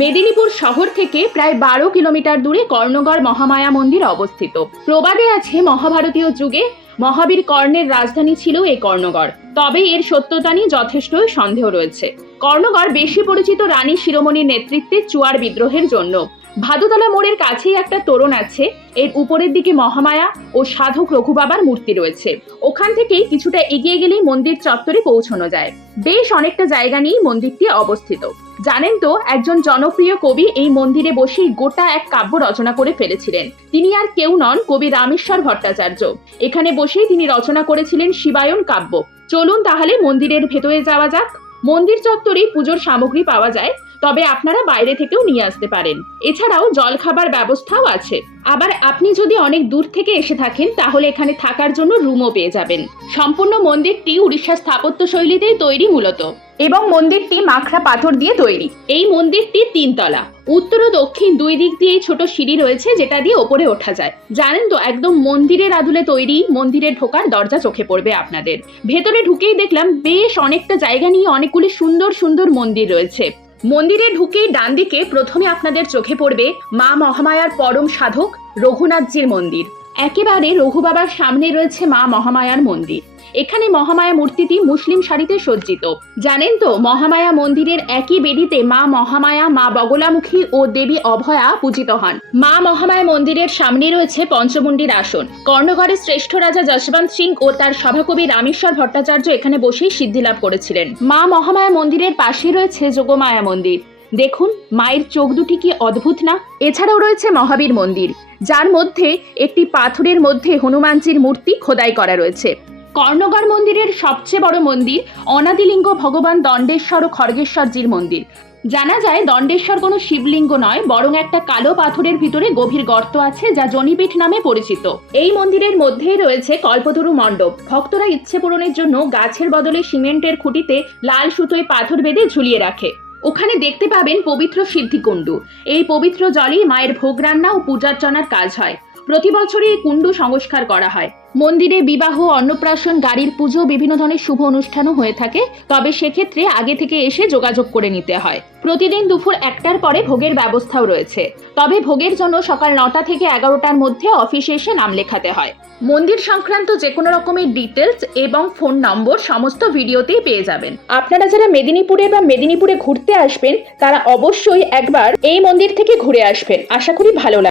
মেদিনীপুর শহর থেকে প্রায় বারো কিলোমিটার দূরে কর্ণগড় মহামায়া মন্দির অবস্থিত। প্রবাদে আছে মহাভারতীয় যুগে মহাবীর কর্ণের রাজধানী ছিল এই কর্ণগড়। তবে এর সত্যতা নিয়ে যথেষ্টই সন্দেহ রয়েছে। কর্ণগড় বেশি পরিচিত রানী শিরোমণির নেতৃত্বে চুয়ার বিদ্রোহের জন্য। ভাদুতলা মোড়ের কাছেই একটা তোরণ আছে, এর উপরের দিকে মহামায়া ও সাধক রঘুবাবার মূর্তি রয়েছে। ওখান থেকেই কিছুটা এগিয়ে গেলেই মন্দির চত্বরে পৌঁছানো যায়। বেশ অনেকটা জায়গা নিয়েই মন্দিরটি অবস্থিত। জানেন তো, একজন জনপ্রিয় কবি এই মন্দিরে বসেই গোটা এক কাব্য রচনা করে ফেলেছিলেন। তিনি আর কেউ নন কবি রামেশ্বর ভট্টাচার্য। এখানে বসেই তিনি রচনা করেছিলেন শিবায়ন কাব্য। চলুন তাহলে মন্দিরের ভেতরে যাওয়া যাক। মন্দির চত্বরে পুজোর সামগ্রী পাওয়া যায়, তবে আপনারা বাইরে থেকেও নিয়ে আসতে পারেন। এছাড়াও জলখাবার ব্যবস্থাও আছে। আবার আপনি যদি অনেক দূর থেকে এসে থাকেন, তাহলে এখানে থাকার জন্য রুমও পেয়ে যাবেন। সম্পূর্ণ মন্দিরটি উড়িষ্যা স্থাপত্য শৈলীতেই তৈরি মূলত। এবং মন্দিরটি মাখরা পাথর দিয়ে তৈরি। এই মন্দিরটি তিনতলা। উত্তর ও দক্ষিণ দুই দিক দিয়ে ছোট সিঁড়ি রয়েছে যেটা দিয়ে ওপরে ওঠা যায়। জানেন তো, একদম মন্দিরের আদুলে তৈরি মন্দিরে ঢোকার দরজা চোখে পড়বে আপনাদের। ভেতরে ঢুকেই দেখলাম বেশ অনেকটা জায়গা নিয়ে অনেকগুলি সুন্দর সুন্দর মন্দির রয়েছে। মন্দিরে ঢুকেই ডান দিকে প্রথমে আপনাদের চোখে পড়বে মা মহামায়ার পরম সাধক রঘুনাথজির মন্দির। একেবারে রঘু বাবার সামনে রয়েছে মা মহামায়ার মন্দির। এখানে মহামায়া মূর্তিটি মুসলিম শাড়িতে সজ্জিত। জানেন তো, মহামায়া মন্দিরের একই বেদিতে মা মহামায়া, মা বগলামুখী ও দেবী অভয়া পূজিত হন। মা মহামায়া মন্দিরের সামনে রয়েছে পঞ্চমুণ্ডির আসন। কর্ণগড়ের শ্রেষ্ঠ রাজা যশবন্ত সিং ও তার সভাকবি রামেশ্বর ভট্টাচার্য এখানে বসেই সিদ্ধিলাভ করেছিলেন। মা মহামায়া মন্দিরের পাশে রয়েছে যোগমায়া মন্দির। দেখুন, মায়ের চোখ দুটি কি অদ্ভুত না? এছাড়াও রয়েছে মহাবীর মন্দির। যার মধ্যে একটি পাথরের মধ্যে হনুমানজির মূর্তি খোদাই করা রয়েছে। কর্ণগড় মন্দিরের সবচেয়ে বড় মন্দির অনাদিলিঙ্গ ভগবান দণ্ডেশ্বর ও খড়গেশ্বরজির মন্দির। জানা যায়, দণ্ডেশ্বর কোনো শিবলিঙ্গ নয়, বরং একটা কালো পাথরের ভিতরে গভীর গর্ত আছে যা জনিপীঠ নামে পরিচিত। এই মন্দিরের মধ্যেই রয়েছে কল্পতরু মণ্ডপ। ভক্তরা ইচ্ছে পূরণের জন্য গাছের বদলে সিমেন্টের খুঁটিতে লাল সুতোয় পাথর বেঁধে ঝুলিয়ে রাখে। ওখানে দেখতে পাবেন পবিত্র সিদ্ধিকুণ্ডু। এই পবিত্র জলেই মায়ের ভোগ রান্না ও পূজার্চনার কাজ হয়। প্রতি বছরই কুণ্ডু সংস্কার করা হয়। মন্দিরে বিবাহ, অন্নপ্রাশন, গাড়ির পুজো, বিভিন্ন ধরনের শুভ অনুষ্ঠানও হয়ে থাকে। তবে সেক্ষেত্রে আগে থেকে এসে যোগাযোগ করে নিতে হয়। প্রতিদিন দুপুর একটার পরে ভোগের ব্যবস্থাও রয়েছে। তবে ভোগের জন্য সকাল নটা থেকে এগারোটার মধ্যে অফিসে এসে নাম লেখাতে হয়। মন্দির সংক্রান্ত যে কোনো রকমের ডিটেলস এবং ফোন নম্বর সমস্ত ভিডিওতেই পেয়ে যাবেন। আপনারা যারা মেদিনীপুরে বা মেদিনীপুরে ঘুরতে আসবেন, তারা অবশ্যই একবার এই মন্দির থেকে ঘুরে আসবেন। আশা করি ভালো লাগবে